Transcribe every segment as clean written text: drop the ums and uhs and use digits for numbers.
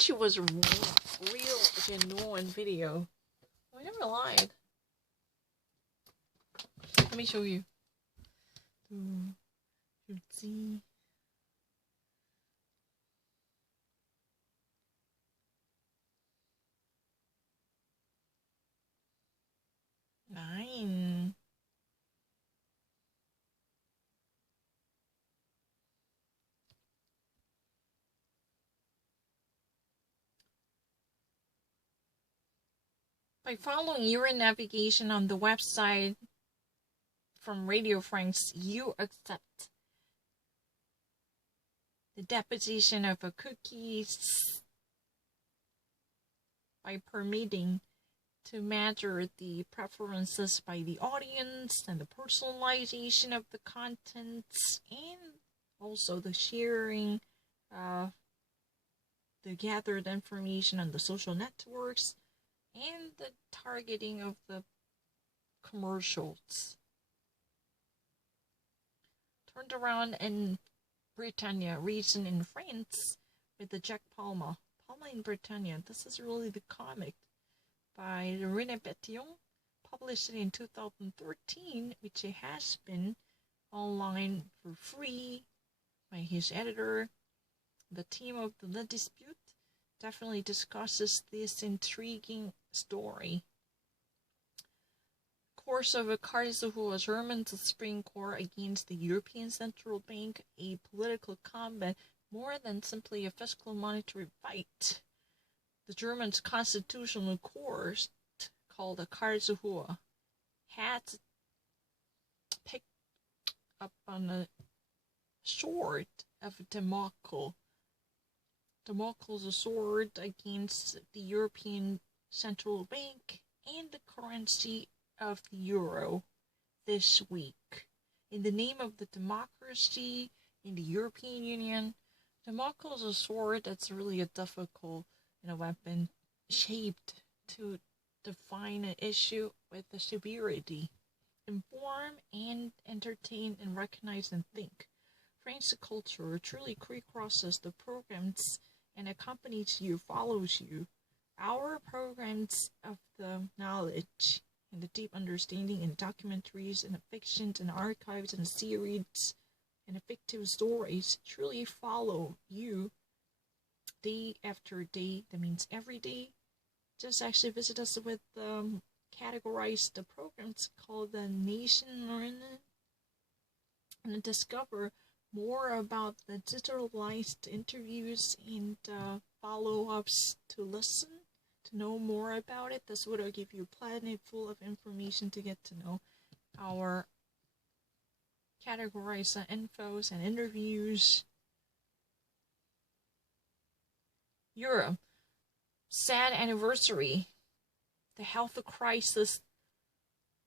thought she was a real, genuine video. I never lied. Let me show you. See. Nine. By following your navigation on the website from Radio France, you accept the deposition of a cookies by permitting to measure the preferences by the audience and the personalization of the contents and also the sharing of the gathered information on the social networks and the targeting of the commercials. Turned around in Britannia region in France with the Jack Palma in Britannia. This is really the comic by René Pétion, published in 2013, which has been online for free by his editor. The team of the dispute definitely discusses this intriguing story. Course of Karlsruhe, German's Supreme Court against the European Central Bank, a political combat more than simply a fiscal monetary fight. The German Constitutional Court, called the Karlsruhe, had picked up on a sword of Damocles. Damocles' sword against the European Central Bank and the currency of the euro this week. In the name of the democracy in the European Union, Damocles' sword, that's really a difficult weapon shaped to define an issue with the severity. Inform and entertain and recognize and think. French culture truly crisscrosses the programs and accompanies you, follows you. Our programs of the knowledge and the deep understanding in documentaries and fictions and archives and series and fictive stories truly follow you day after day. That means every day. Just actually visit us with categorize the programs called the Nation Learning and discover more about the digitalized interviews and follow-ups to listen, to know more about it. This would give you a planet full of information to get to know our categorized infos and interviews. Europe, sad anniversary. The health crisis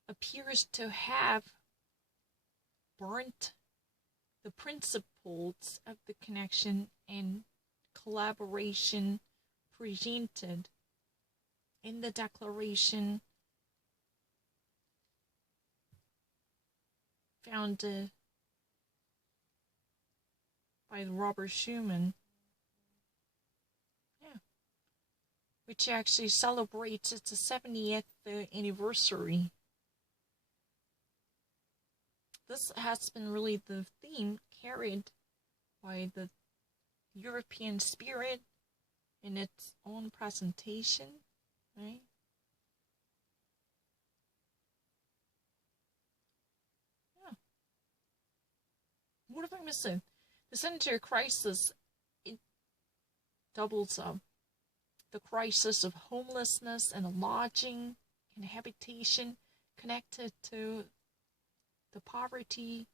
appears to have burnt the principles of the connection and collaboration presented in the declaration founded by Robert Schuman, which actually celebrates its 70th anniversary. This has been really the theme carried by the European spirit in its own presentation, right? Yeah. What am I missing? The sanitary crisis, it doubles up. The crisis of homelessness and lodging and habitation connected to the poverty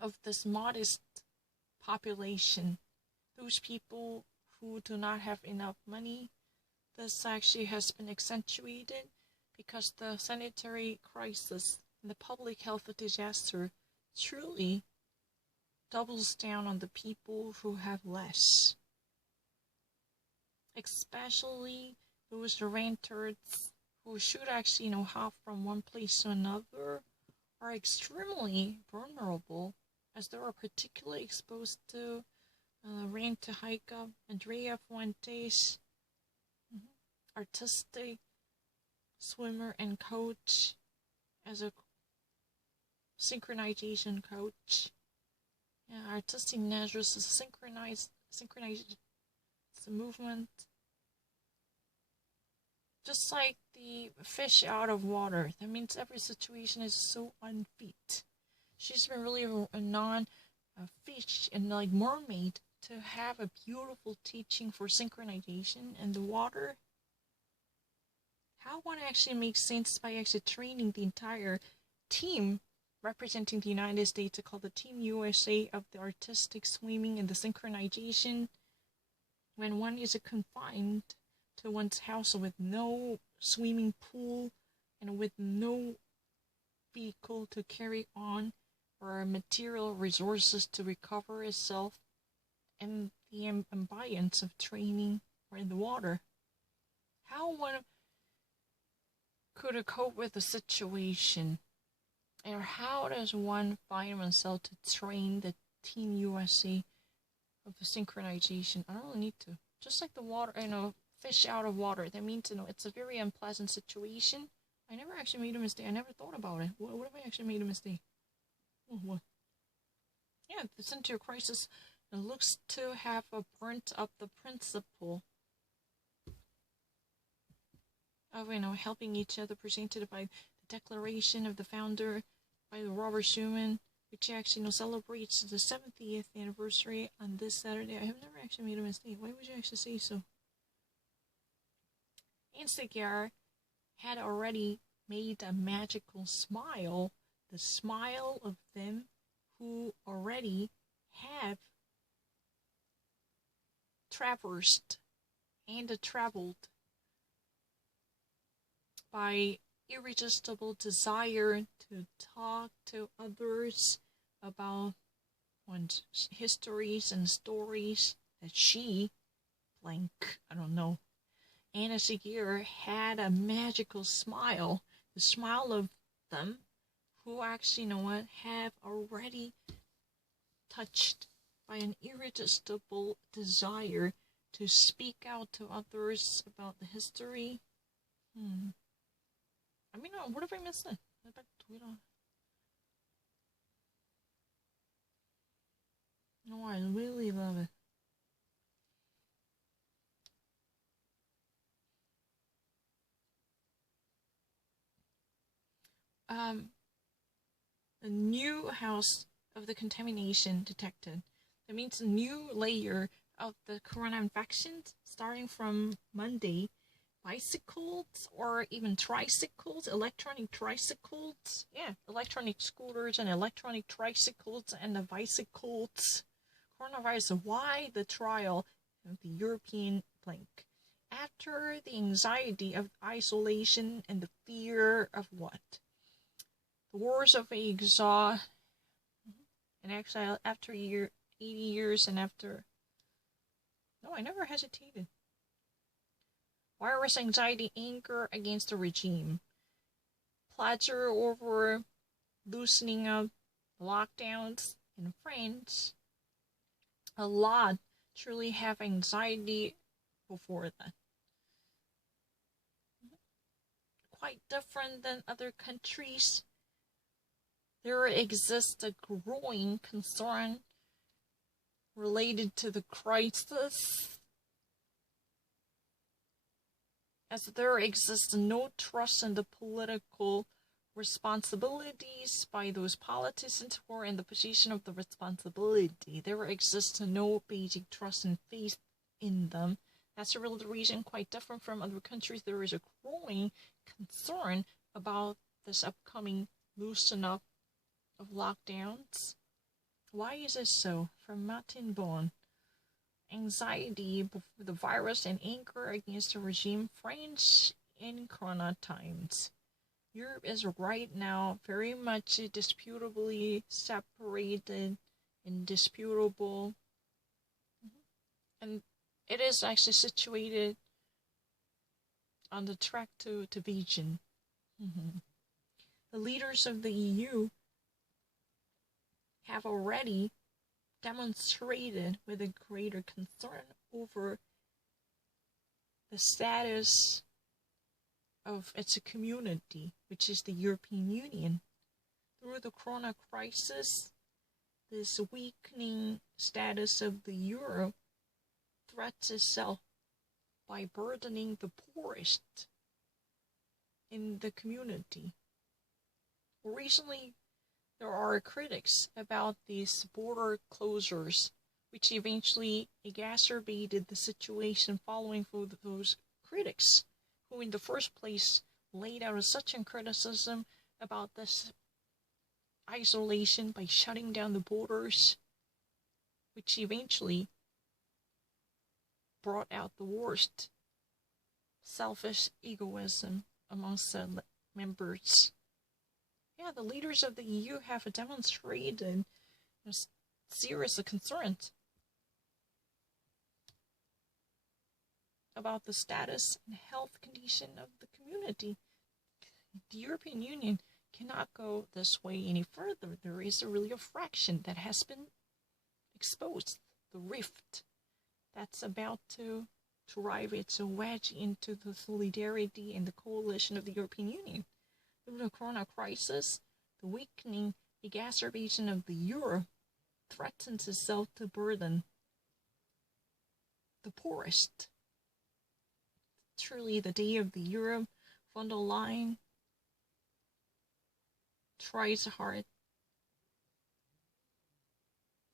of this modest population, those people who do not have enough money. This actually has been accentuated because the sanitary crisis and the public health disaster truly doubles down on the people who have less, especially those renters who should actually hop from one place to another are extremely vulnerable, as they are particularly exposed to Rain to hike up, Andrea Fuentes, artistic swimmer and coach, as a synchronization coach. Yeah, artistic measures to synchronize the movement. Just like the fish out of water. That means every situation is so unfit. She's been really a non-fish and like mermaid to have a beautiful teaching for synchronization in the water. How one actually makes sense by actually training the entire team representing the United States, called the Team USA of the artistic swimming and the synchronization, when one is confined to one's house with no swimming pool and with no vehicle to carry on or material resources to recover itself, and the ambience of training or in the water. How one could cope with the situation? And how does one find oneself to train the Team USA of the synchronization? I don't need to. Just like the water, fish out of water. That means, it's a very unpleasant situation. I never actually made a mistake. I never thought about it. What if I actually made a mistake? What? Yeah, the center crisis looks to have burnt up the principle of, helping each other, presented by the Declaration of the Founder by Robert Schuman, which actually celebrates the 70th anniversary on this Saturday. I have never actually made a mistake. Why would you actually say so? Instagar had already made a magical smile, the smile of them who already have traversed and traveled by irresistible desire to talk to others about one's histories and stories that she, Anna Segier had a magical smile, the smile of them who actually, have already touched by an irresistible desire to speak out to others about the history. What if I missed it? No, I really love it. A new house of the contamination detected. That means a new layer of the corona infections starting from Monday. Bicycles or even tricycles, electronic tricycles. Yeah, electronic scooters and electronic tricycles and the bicycles. Coronavirus, why the trial of the European blank? After the anxiety of isolation and the fear of what? The wars of exhaust and exile after 80 years and after... No, I never hesitated. Virus anxiety, anger against the regime. Pleasure over loosening up lockdowns in France. A lot truly have anxiety before that. Quite different than other countries. There exists a growing concern related to the crisis, as there exists no trust in the political responsibilities by those politicians who are in the position of the responsibility. There exists no basic trust and faith in them. That's really the reason, quite different from other countries, there is a growing concern about this upcoming loosen up of lockdowns. Why is this so? From Martin Bon. Anxiety before the virus and anger against the regime, France in Corona times. Europe is right now very much disputably separated and disputable. And it is actually situated on the track to division. The leaders of the EU have already demonstrated with a greater concern over the status of its community, which is the European Union. Through the corona crisis, this weakening status of the euro threats itself by burdening the poorest in the community. Recently, there are critics about these border closures, which eventually exacerbated the situation following for those critics, who in the first place laid out such a criticism about this isolation by shutting down the borders, which eventually brought out the worst selfish egoism amongst the members. Yeah, the leaders of the EU have demonstrated serious concern about the status and health condition of the community. The European Union cannot go this way any further. There is really a fraction that has been exposed, the rift that's about to drive its wedge into the solidarity and the coalition of the European Union. Through the corona crisis, the weakening exacerbation of the euro threatens itself to burden the poorest. Truly, the day of the euro, von der Leyen tries hard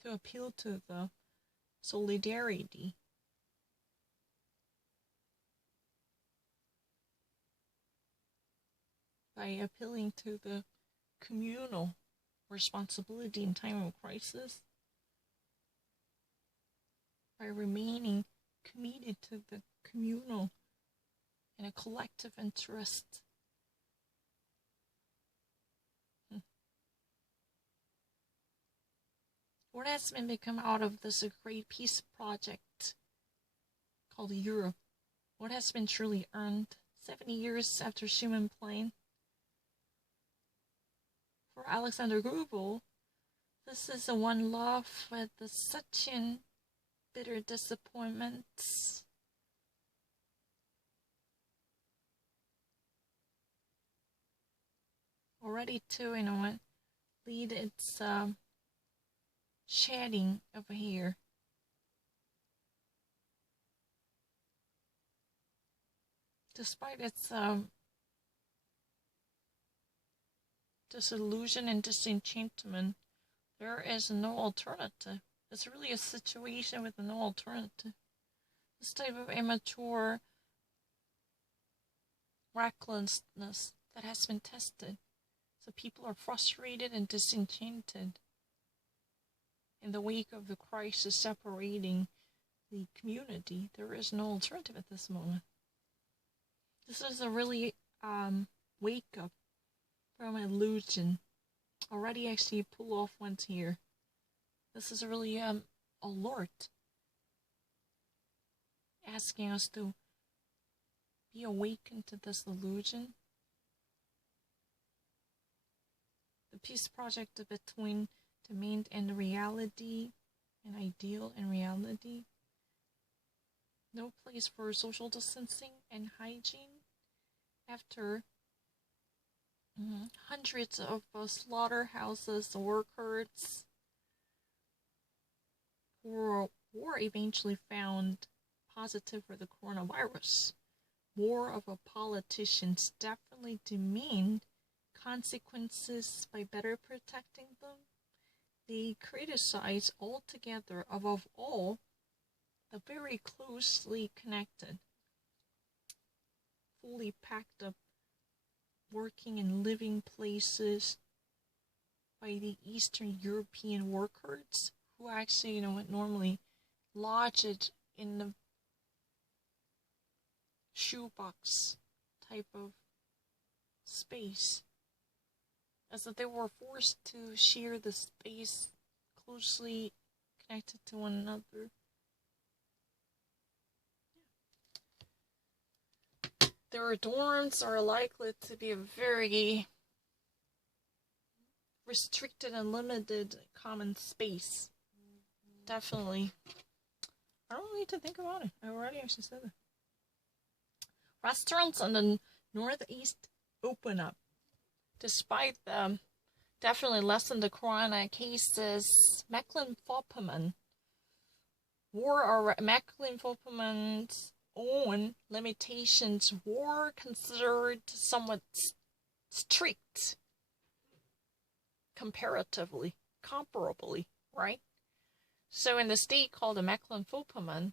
to appeal to the solidarity by appealing to the communal responsibility in time of crisis, by remaining committed to the communal and a collective interest. What has been become out of this great peace project called Europe? What has been truly earned 70 years after Schuman Plain? For Alexander Grubel, this is a one love with such an bitter disappointments. Already to, lead its shedding over here. Despite its disillusion and disenchantment, there is no alternative. It's really a situation with no alternative. This type of immature recklessness that has been tested. So people are frustrated and disenchanted in the wake of the crisis separating the community. There is no alternative at this moment. This is a really wake up from illusion. Already actually pull off once here. This is really alert, asking us to be awakened to this illusion. The peace project between demand and reality, and ideal and reality. No place for social distancing and hygiene. After hundreds of slaughterhouses workers who were eventually found positive for the coronavirus, more of a politicians definitely demand consequences by better protecting them. They criticize altogether, above all, the very closely connected, fully packed up working and living places by the Eastern European workers who actually, normally lodge it in the shoebox type of space, as that they were forced to share the space closely connected to one another. Their dorms are likely to be a very restricted and limited common space. definitely. I don't need to think about it. I already actually said it. Restaurants in the Northeast open up. Despite the definitely lessen the corona cases, Mecklenburg-Vorpommern's own limitations were considered somewhat strict comparably, right? So in the state called the Mecklenburg-Vorpommern,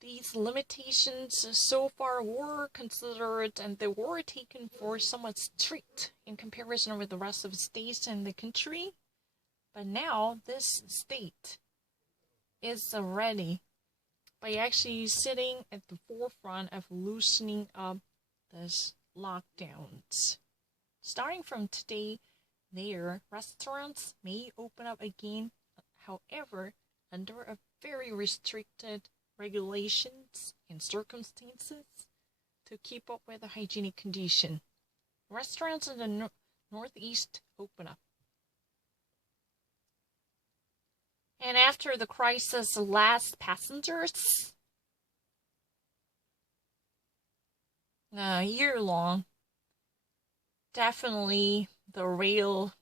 these limitations so far were considered and they were taken for somewhat strict in comparison with the rest of the states in the country. But now this state is ready by actually sitting at the forefront of loosening up these lockdowns. Starting from today, their restaurants may open up again, however, under a very restricted regulations and circumstances to keep up with the hygienic condition. Restaurants in the Northeast open up. And after the crisis, last passengers, a year long, definitely the rail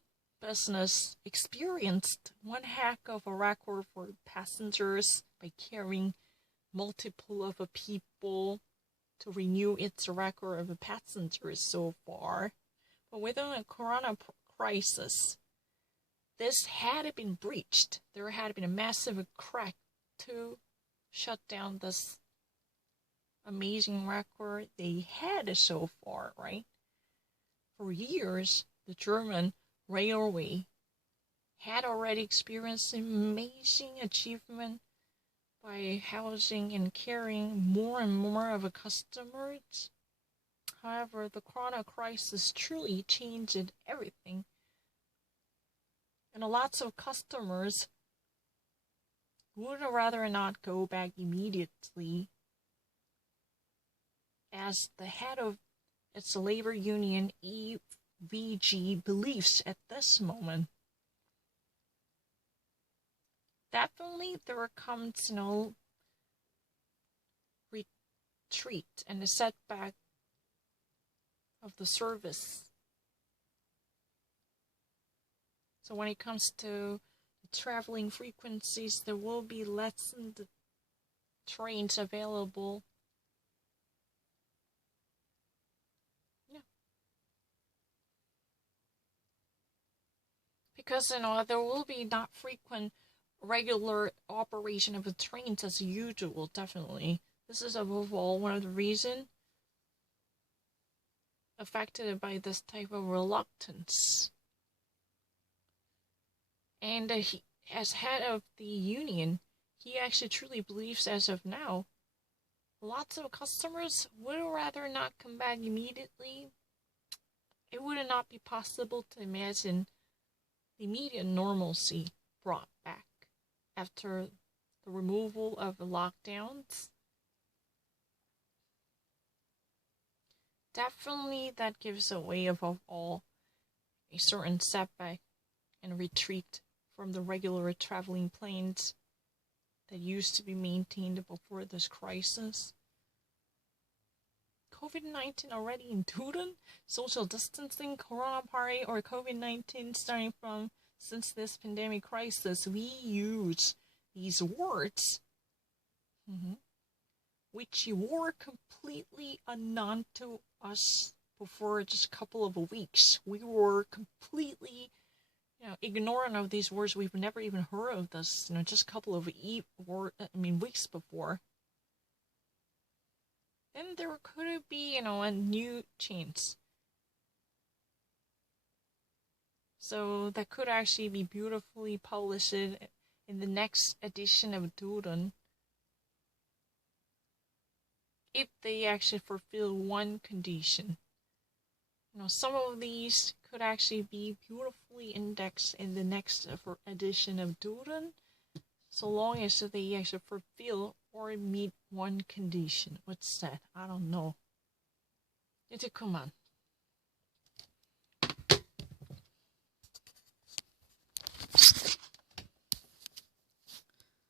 business experienced one heck of a record for passengers by carrying multiple of a people to renew its record of passengers so far. But within a corona crisis, this had been breached. There had been a massive crack to shut down this amazing record they had so far, right? For years, the German railway had already experienced amazing achievement by housing and carrying more and more of a customers. However, the corona crisis truly changed everything. And lots of customers would rather not go back immediately, as the head of its labor union, EVG, believes at this moment. Definitely there comes retreat and a setback of the service. So when it comes to the traveling frequencies, there will be lessened trains available. Yeah. Because there will be not frequent regular operation of the trains as usual, definitely. This is above all one of the reasons affected by this type of reluctance. And he, as head of the union, he actually truly believes as of now, lots of customers would rather not come back immediately. It would not be possible to imagine the immediate normalcy brought back after the removal of the lockdowns. Definitely that gives away above all a certain setback and retreat from the regular traveling planes that used to be maintained before this crisis. COVID-19 already in Duden? Social distancing, corona party, or COVID-19 starting from since this pandemic crisis, we use these words, which were completely unknown to us before just a couple of weeks. We were completely ignorant of these words. We've never even heard of this, just a couple of weeks before. Then there could be, a new chance. So that could actually be beautifully published in the next edition of Duden if they actually fulfill one condition. Some of these could actually be beautifully indexed in the next edition of Duden, so long as they actually fulfill or meet one condition. What's that? I don't know. Come on.